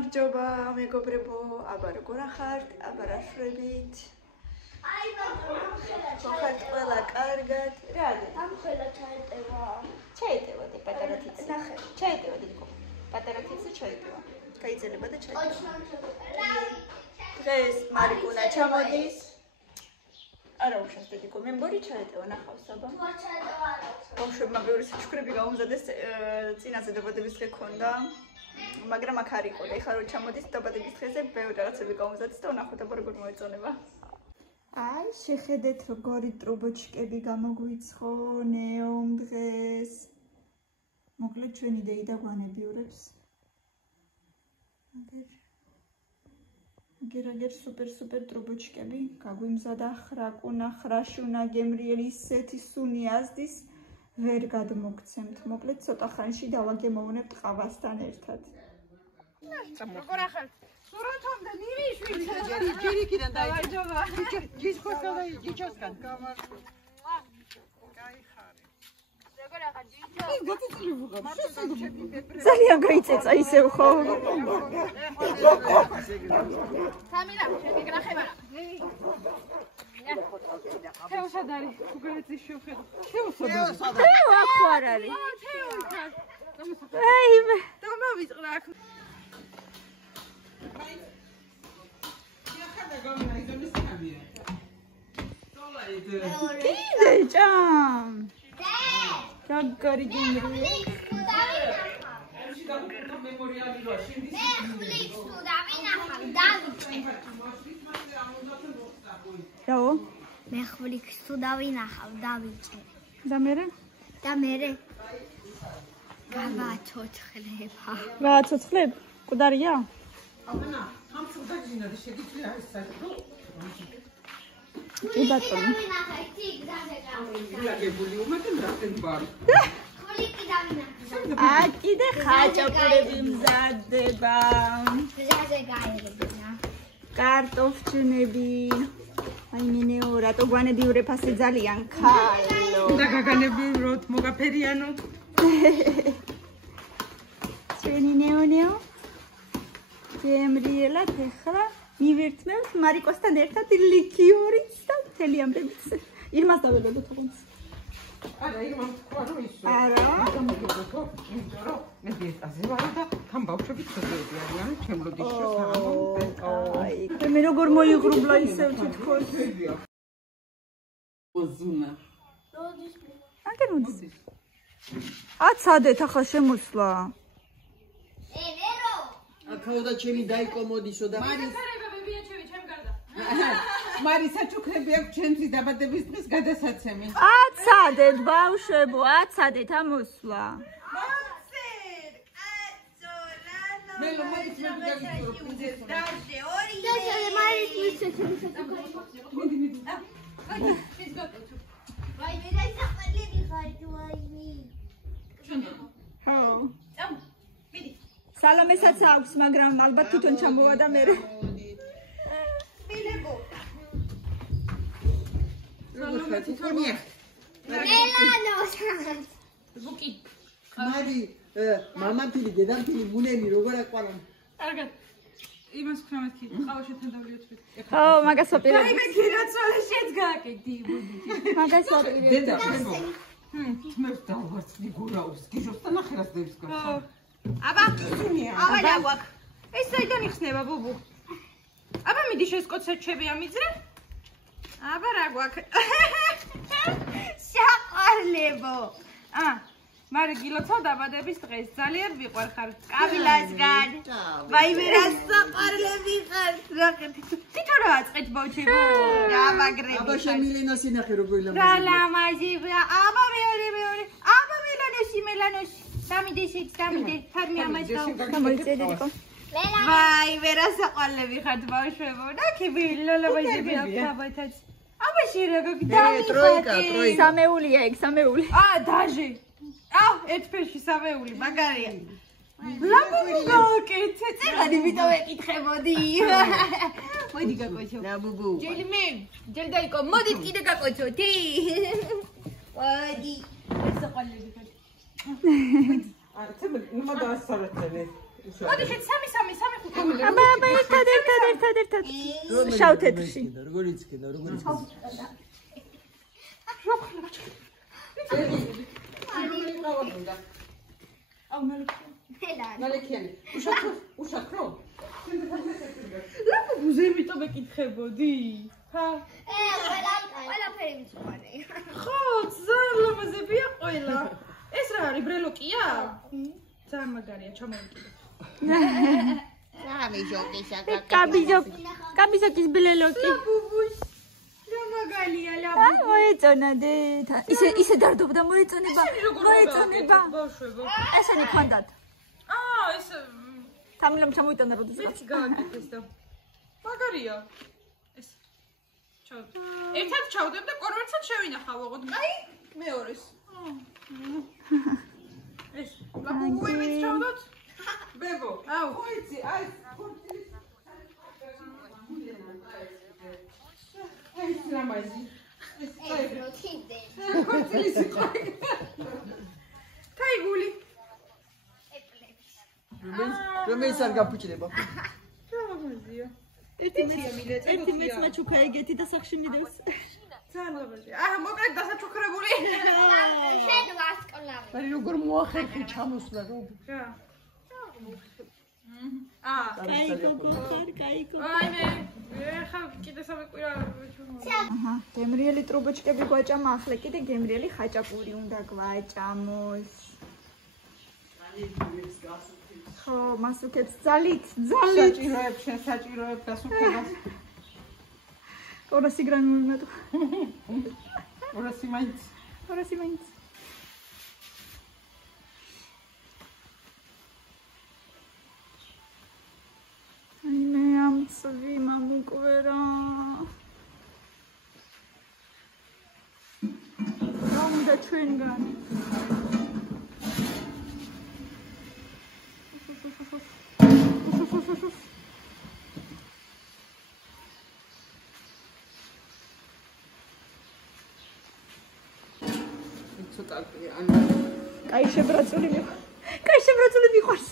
გამარჯობა მეგობრებო, აბა როგორ ახართ? აბა რა შვებით? აი მაგრამ ხართ ყველა კარგად? რა ამ ხელა ჩაეტევა. ჩაეტევოდი პატარა თიცი. ნახე, ჩაეტევოდი გო. პატარა თიცი ჩაეტევა. გაიძელება და ჩაეტევა. დღეს მარიკუნა ჩამოდის. არა უშავს დედიკო, მე მგონი ჩაეტევა ნახავს აბა. ბავშვებმა ბევრი საჩუქრები გაუმზადეს წინაზე დაბადების დღე ქონდა. მაგრამ აქ არ იყო და ეხლა რო ჩამოდის დაბადების დღეზე ბევრი რაღაცები გაუმზადეს და ვნახოთ აბა როგორ მოეწონება. აი შეხედეთ როგორი ტრუბოჩკები გამოგვიცხო ნეომ დღეს. მოკლედ ჩვენი დეიდა გვანებიურებს. აგერ სუპერ ტრუბოჩკები გაგვიმზადა ხრაკუნა ხრაშუნა გემრიელი ისეთი სუნი აზდის ვერ გადმოგცემთ. მოკლედ ცოტა ხანში დავაგემოვნებთ ყავასთან ერთად. როგორ ახალთ? სურათამდე ნივიშვი ჯერიკიდან დაიჯობა. ჯიშკოსკან და ჯიჩოსკან. როგორ ახალ ჯიჩო? ძალიან გაიწეცა ისევ ხო? სამირა, შეგიგრახება. თეოსად არის უგრეცის შევხედო. თეოსად აქ არ არის. თეოსად. აი მე დამავიწყდა აქ. კიდე ჭამ. გაგარი გიმრი. რაო? მე ხვლიქს თუ დავინახავ დავიჭე. და მერე? და მერე გავაცოცხლება. გააცოცხლებ? მკვდარია? ანა, ამ სულდაჯინა და შეგიძლია ეს საჭრო. ი ბატონო. გაგებული უმეტენ რატენ ბარ. ხვლიქი დავინახავ. აა კიდე ხაჭაპურები მზადდება. გზაზე გაერებინა. კარტოფჩნები. აი ნენეო, რატო გვანებიურებ ასე ძალიან ქალო. და გაგანებიუროთ მოგაფერიანო. ჩვენი ნეონეო. გემრიელად ეხლა მივირთმევთ მარიკოსთან ერთად ლიქიორიც და მთელი ამბებით. იმას დავებოდოთ თქოს. არა, იმას თქვა რომ ისო. არა. გამოგებოდო, იმიტომ რომ მე დიეტაზე ვარ და თან ბავშვები ცოტები არიან, ჩემლოდიშო საღამო. აი, მე როგორ მოიღრუბლა ისევ თითქოს. ოზუნა. აგერ მოდის. აცადეთ ახლა შემოსვლა. ვერო. აქაო და ჩემი დაიკომოდისო და მარი საჩუქრები აქვს ჩემთვის დაბადების დღის გადასაცემი. აცადეთ ბავშვებო, აცადეთ ამოსვლა. მე რომ მაინც მეგაგიწურო პრინცესა. და მარის მისცემი საჩუქრები. ვაი მე დაიწყალები ხარ თუ აიმი. ხო. სალომესაც აქვს, მაგრამ ალბათ თვითონ ჩამოვა და მე. მილეგო. მელანოს. ბუკი. მარი მამაფილი დედამფილი მუნენი როგორ აყვანან. კარგად. იმას ვქნა მეთქი, ყავაში თან დავლიოცვით. ხო, მაგას ვაპირებდი. აი მე გირაცვალე შედგაკედი ბუდი. მაგას ვაპირებდი. დედა მე დავარცხნი გურაოს გიჟოსთან ახერას დევს გა. აბა, აბა რა გვაქვს? ეს საიდან იხსნება ბუბუ? აბა მიდი შეზკოცერჩები ამიძრე? აბა რა გვაქვს? საყარლებო. მარი გილოცავ დაბადების დღეს, ძალიან ვიყვარხარ. კავილასგან. ვაი მე რა საყარლები ხარ. თვითონ რა აწყეთ ბავშვებო? რა მაგრები. აბა შემილენას ინახე როგორ ლამაზია. რა ლამაზია. აბა მეორე. აბა მელანოში. დამიდე, თარმი ამას გაუ. გამოიწედეთო. ვაი, მე რა საყვალები ხართ ბავშვებო. ნახები, ლოლაბაიზები აბათაც. აბა შეიძლება გაგდავი. ტროიკა. სამეულია ეგ, სამეული. დაჟე. ერთფერში სამეული, მაგარია. ლაბუბუკეთ, წერად იმიტომ ეკითხებოდი. მოდი გაკოჩო. ლაბუბუ. ჯელიმე, ჯელ დაიკო, მოდით კიდე გაკოჩოთი. მოდი. ეს საყვალები ხართ. არა, ცემ ნუ მაგას სარეთები. მოდი შე 3 5 5 შავ თეთრში. როგორ იცქედა, როგორ იცქედა. აუ მალიქიანი. უშაქრო? რა მუზეუმით მეკითხებოდი? ხა? ყველაფერი მწვანე. ხო, ძალიან ლამაზებია ყველა. ეს რა არის, ბრელოკია? ძალიან მაგარია, ჩამოვიკიდე. კაბიზოკის ბლელოკი. ბუბუს. რა მაგალია, მოეწონა დედა. ისე დარდობდა მოეწონება. მოეწონება. ბავშვებო. ესენი ხანდათ. ეს თამილამ ჩამოიტანა როდესაც. ეს გააკეთეს და მაგარია. ეს ჩავდე. ერთად ჩავდებ და კორვერცად შევინახავ ოღონდ. აი, მეორეს. ეს ლაპუგუებიც ჩავდოთ? ბებო, აუ. ხოიცი, აი, ეს ლამაზი. ეს თაიგული. რომელიც არ გაფუჭდება. ლამაზია. ერთი მეც მაჩუქა ეგეთი და სახში მიდევს. ძალიან ლამაზია. მოკლედ დასაჩუქრებული. შენ ვასკოლავე. აი როგორ მოახერხე ჩამოსვლა რა. რა. კაიკო. აი მე ხა კიდე სამი კვირა აჰა, გემრიელი ტრუბოჩკები გვაჭამა, ახლა კიდე გემრიელი ხაჭაპური უნდა გვაჭამოს. ხო, მას უკეთს ძალით. საჭიროებს, შენ საჭიროებს დასუქებას. 200 გრამი მომეტყვა. 200 მაინც. 200 მაინც. აი მე ამ ცვი მომკვერა. რა უნდა ჩვენგან? კაი შებრაწული მიყვარს.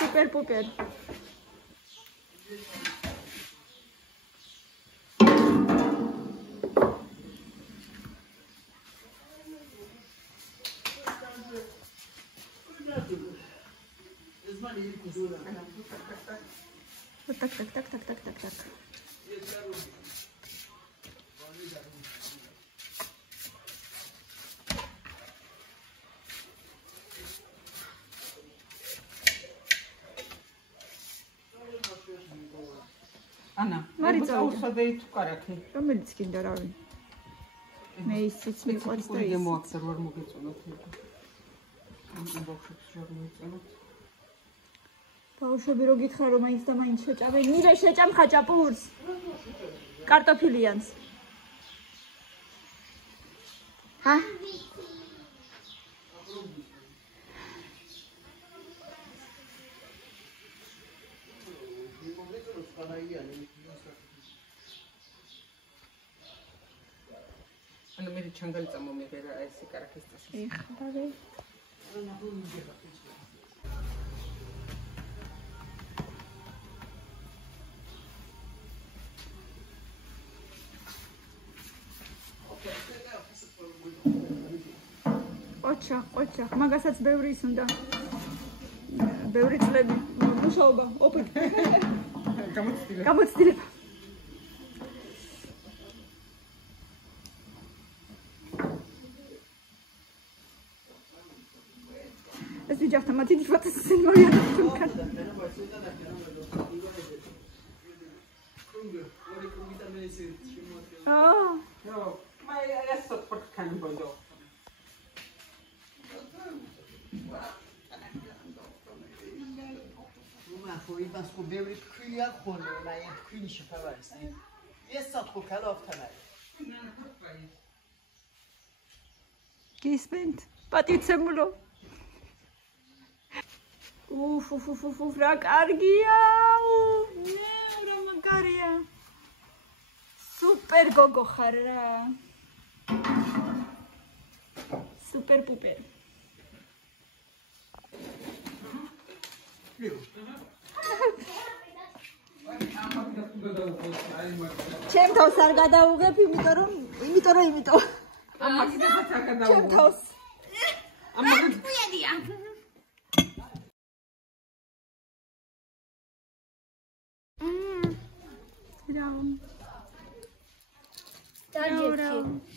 Super puper. Так. ანა, მოუწოდე თუ კარაქი. რომელიც კიდე რავი. მე ისიც მიყვარს და ის მოახსენ რომ მოგეწონოთ. ამ ბოქსებს შევ მოეწონოთ. ბავშვები რო გითხრა რომ მაინც და მაინც შეჭავენ, მირე შეჭამ ხაჭაპურს. კარტოფილიანს. ჰა? ანუ მე ჩანგალი წამომიღერა ეს კარაქის წაში. ეხლა ოჩა, მაგასაც ბევრი ის უნდა. ბევრი წლები მუშაობა, ოპიტი. გამოცდილება. ეს ვიჯახთა მათი დიფატასი მოიარდა თუნქან. ხო იმას ხო ბევრი თქვილი არ ხოლმე, აი თქვილი შეფავარეს. ეს სათხო ქალავთან არის. გისმენთ? პატიცემულო. უფ, რა კარგია. რა მაგარია. სუპერ გოგო ხარ რა. სუპერ პუპერ. ჩემ თავს არ გადაუღებ, იმიტომ რომ ამა კიდევაც არ გადაუღებ. ჩემ თავს. პუედია.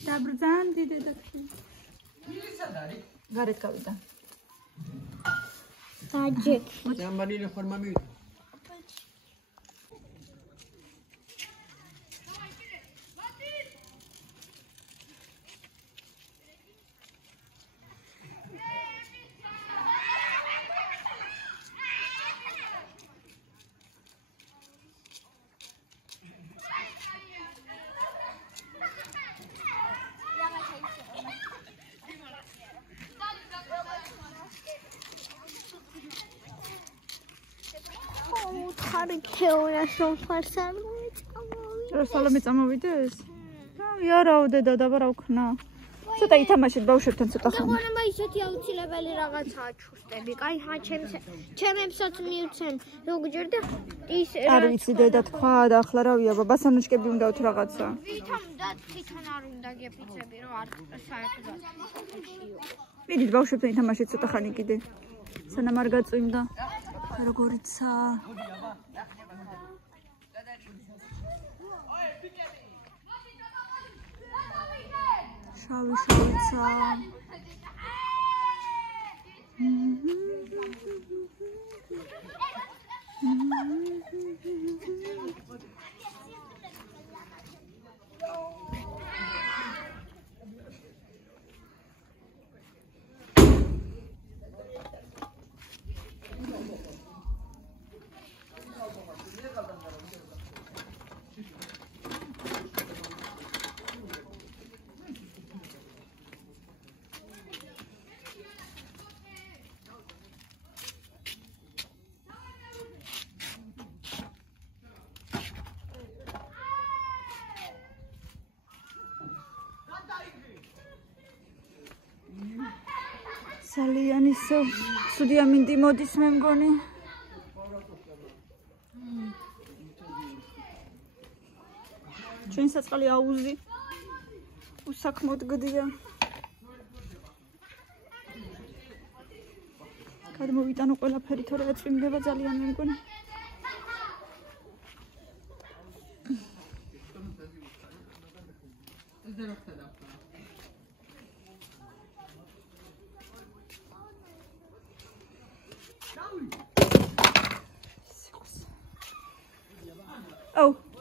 დაბრუნდი დედაქი. ისად არის. გარეთ გავიდა. დაჯექი. ჯამბარილი ხორმა მივიდა. ხარი ქეურა სოფარს არ მოეწამოვიდა. რა სალამი წამოვიდეს? იარაო დედა და რა ვქნა. ცოტა ითამაშეთ ბავშვებთან ცოტა ხანი. მეგონება ისეთი აუცილებელი რაღაცაა ჩუსტები. კაი, ჩემებსაც მივცემ ზოგჯერ და ის არ ვიცი დედა თქვა და ახლა რავია ბაბასანუჩკები უნდა თუ რაღაცა. ვითომ და თვითონ არ უნდა გეფიცები რომ არ საერთოდ მიდით ბავშვებთან ითამაშეთ ცოტა ხანი კიდე. სანამ არ გაწვიმდა. როგორიცა. შავიცა. ძალიან ისო ცუდი ამინდი მოდის მე მგონი. ჩვენ საწყალი აუზი. უსაქმოდ გდია. გადმოვიტანო ყველაფერი თორე აწვიმდება ძალიან მე მგონი. Oh.